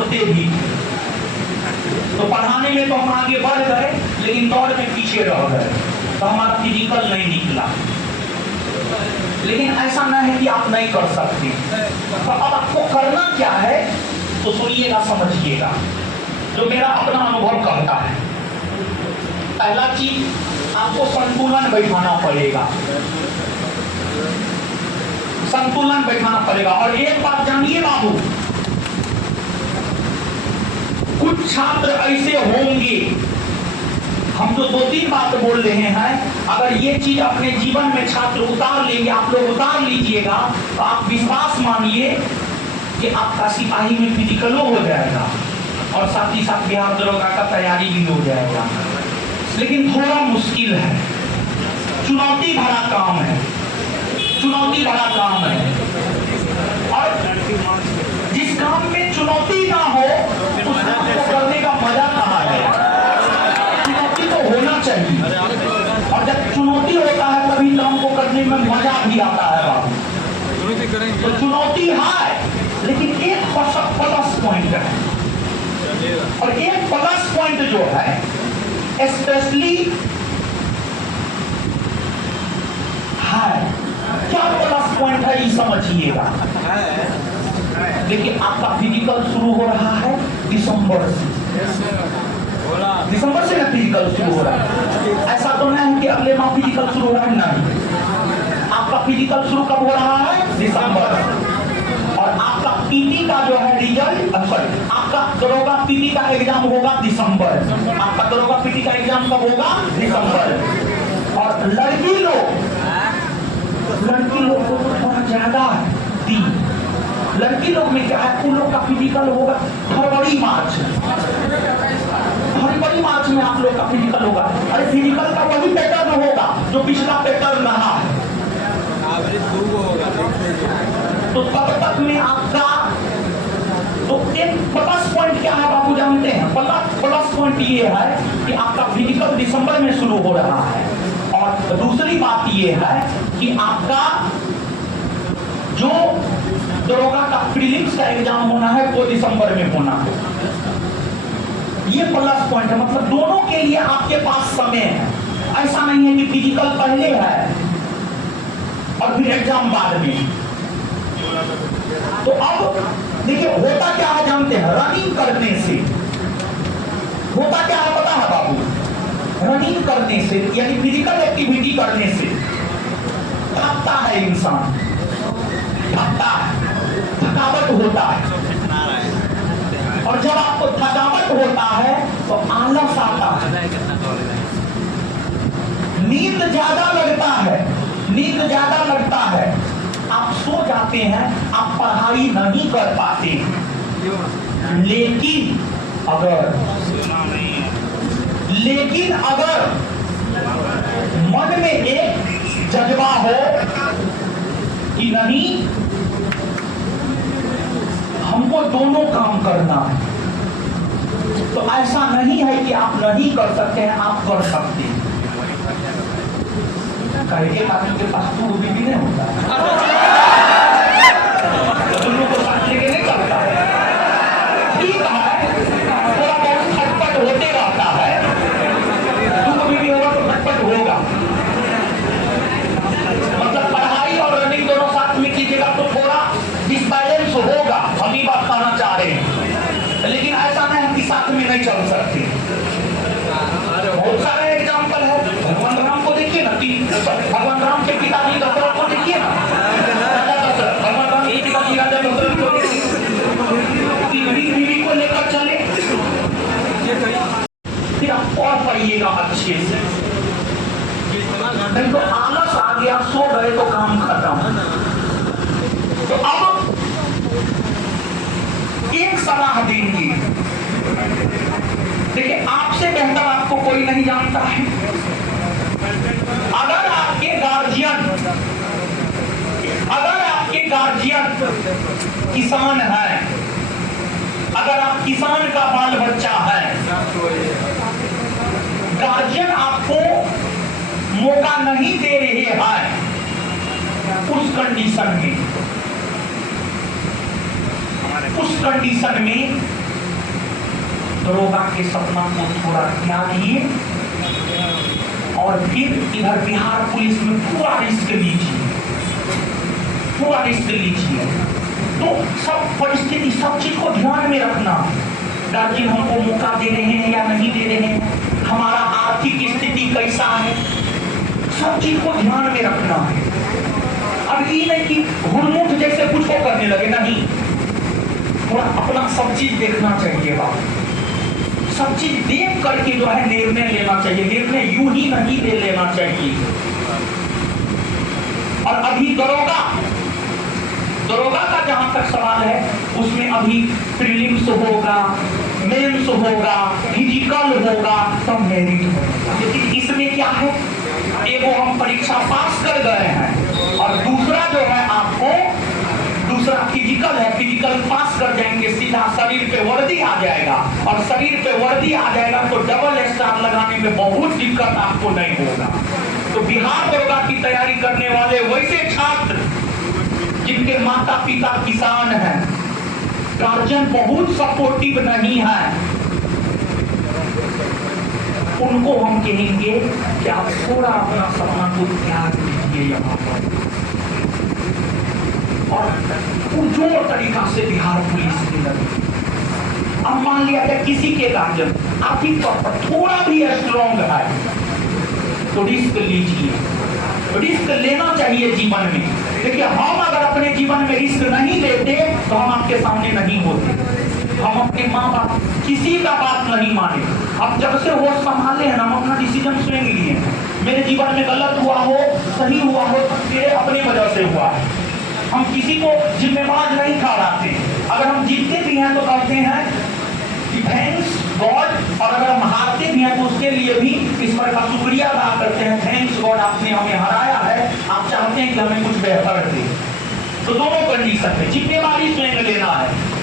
दौड़ते भी। तो पढ़ाने में तो हम आगे बढ़ गए, लेकिन दौड़ में पीछे रह गए, तो हमारा फिजिकल नहीं निकला। लेकिन ऐसा ना है कि आप नहीं कर सकते। तो अब आपको करना क्या है, तो सुनिएगा, समझिएगा, जो मेरा अपना अनुभव कहता है। पहला चीज, आपको संतुलन बैठाना पड़ेगा, संतुलन बैठाना पड़ेगा। और एक बात जानिए बाबू, कुछ छात्र ऐसे होंगे, हम जो 2-3 बात बोल रहे हैं, अगर ये चीज अपने जीवन में छात्र उतार लेंगे, आप लोग उतार लीजिएगा, तो आप विश्वास मानिए कि आपका सिपाही में फिजिकलो हो जाएगा और साथ ही साथ बिहार दरोगा का तैयारी भी हो जाएगा। लेकिन थोड़ा मुश्किल है, चुनौती भरा काम है, चुनौती भरा काम है। और जिस काम में चुनौती ना हो, उस काम को करने का मजा कहाँ है? चुनौती तो होना चाहिए, और जब चुनौती होता है तभी काम को करने में मजा भी आता है बाबू। तो चुनौती है, लेकिन एक प्लस पॉइंट है, और एक प्लस पॉइंट जो है स्पेशली है, क्या प्लस पॉइंट है ये समझिएगा। देखिए, आपका फिजिकल शुरू हो रहा है दिसंबर से, दिसंबर से ना फिजिकल शुरू हो रहा है। ऐसा तो नहीं है कि अगले माह फिजिकल शुरू हो रहा है, नहीं। आपका फिजिकल शुरू कब हो रहा है? दिसंबर। और आपका पीटी का जो है रिजल्ट, सॉरी, आपका दरोगा पीटी का एग्जाम होगा दिसंबर। आपका दरोगा पीटी का एग्जाम कब होगा? दिसंबर। और लड़की लोग को थोड़ा ज्यादा है, 3। लड़की लोग में क्या है, उन लोग का फिजिकल होगा फरवरी मार्च में आप लोग का फिजिकल होगा। अरे फिजिकल का वही पैटर्न होगा जो पिछला पैटर्न रहा है, तो तब तक में आपका, तो एक प्लस पॉइंट क्या है बाबू जानते हैं? प्लस पॉइंट ये है कि आपका फिजिकल दिसंबर में शुरू हो रहा है। और दूसरी बात ये है कि आपका जो दरोगा का प्रीलिम्स का एग्जाम होना है वो दिसंबर में होना है। ये प्लस पॉइंट है, मतलब दोनों के लिए आपके पास समय है। ऐसा नहीं है कि फिजिकल पहले है और फिर एग्जाम बाद में। तो अब देखिए, होता क्या है जानते हैं? रनिंग करने से होता क्या है पता है बाबू? रनिंग करने से, यानी फिजिकल एक्टिविटी करने से थकता है इंसान, थकता है, थकावट होता है। और जब आपको थकावट होता है तो आलस आता है, नींद ज्यादा लगता है, आप सो जाते हैं, आप पढ़ाई नहीं कर पाते। लेकिन अगर मन में एक जज्बा हो कि नहीं, हमको दोनों काम करना है, तो ऐसा नहीं है कि आप नहीं कर सकते हैं, आप कर सकते हैं। एक आदमी के पास 2 बीबी नहीं होता है, दोनों को साथ लेके नहीं करता है। ठीक है, थोड़ा बहुत खटपट होते रहता है, 2 बीबी होगा तो खटपट होगा। मतलब पढ़ाई और रनिंग दोनों साथ में कीजिएगा तो थोड़ा डिसबैलेंस होगा, हम ये बात कहना चाह रहे हैं। लेकिन ऐसा नहीं कि साथ में नहीं चल सकते। बहुत सारे एग्जाम्पल है, भगवान राम को देखिए ना, भगवान राम के पिताजी दशरथ को देखिए ना, भगवान राम के पिताजी राजा दशरथ को बीवी को लेकर चले, फिर आप और पढ़िएगा अच्छे से। नहीं तो आलस आ गया, सो गए तो काम खत्म। तो अब एक सलाह देंगे, देखिए, आपसे बेहतर आपको कोई नहीं जानता है। अगर आपके गार्जियन किसान है, अगर आप किसान का बाल बच्चा है, गार्जियन आपको मौका नहीं दे रहे हैं, उस कंडीशन में दरोगा के सपना को थोड़ा त्यागिए और फिर इधर बिहार पुलिस में पूरा रिस्क लीजिए, पूरा रिस्क लीजिए। तो सब परिस्थिति, सब चीज को ध्यान में रखना। गार्जियन हमको मौका दे रहे हैं या नहीं दे रहे हैं, हमारा आर्थिक स्थिति कैसा है, सब चीज को ध्यान में रखना है। अब ये नहीं कि हुरमुठ जैसे कुछ को करने लगे, नहीं, थोड़ा अपना सब चीज देखना चाहिए। बात सब चीज देख करके जो है निर्णय लेना चाहिए, निर्णय यूं ही नहीं ले लेना चाहिए। और अभी दरोगा का जहां तक सवाल है, उसमें अभी प्रीलिम्स होगा, मेंस होगा, फिजिकल होगा, सब मेरिट होगा। लेकिन इसमें क्या है, एगो हम परीक्षा पास कर गए हैं और दूसरा जो है आपको, दूसरा फिजिकल है, फिजिकल पास कर जाएंगे, सीधा शरीर पे वर्दी आ जाएगा और शरीर पे वर्दी आ जाएगा तो डबल स्टार लगाने में बहुत दिक्कत आपको नहीं होगा। तो बिहार दरोगा की तैयारी करने वाले वैसे छात्र जिनके माता पिता किसान हैं, गार्जियन बहुत सपोर्टिव नहीं है, उनको हम कहेंगे कि आप थोड़ा अपना सपना को त्याग दीजिए यहाँ पर और पुरजोर तरीका से बिहार पुलिस में लगे। अब मान लिया जाए किसी के गार्जियन आर्थिक तौर पर थोड़ा भी स्ट्रॉन्ग है तो रिस्क लीजिए, रिस्क लेना चाहिए जीवन में। देखिए, हम अगर अपने जीवन में रिस्क नहीं लेते तो हम आपके सामने नहीं होते, हम अपने माँ बाप किसी का बात नहीं माने। अब जब से होश संभाले हैं, हम अपना डिसीजन स्वयं लिए हैं। मेरे जीवन में गलत हुआ हो, सही हुआ हो, मेरे अपनी वजह से हुआ है, हम किसी को जिम्मेवार नहीं ठहराते। अगर हम जीतते भी हैं तो कहते हैं कि थैंक्स गॉड, और अगर हम हारते भी हैं तो उसके लिए भी ईश्वर का शुक्रिया अदा करते हैं, थैंक्स गॉड आपने हमें हराया है, आप चाहते हैं कि हमें कुछ बेहतर दे। तो दोनों कंडीशन है, जिम्मेवारी स्वयं लेना है।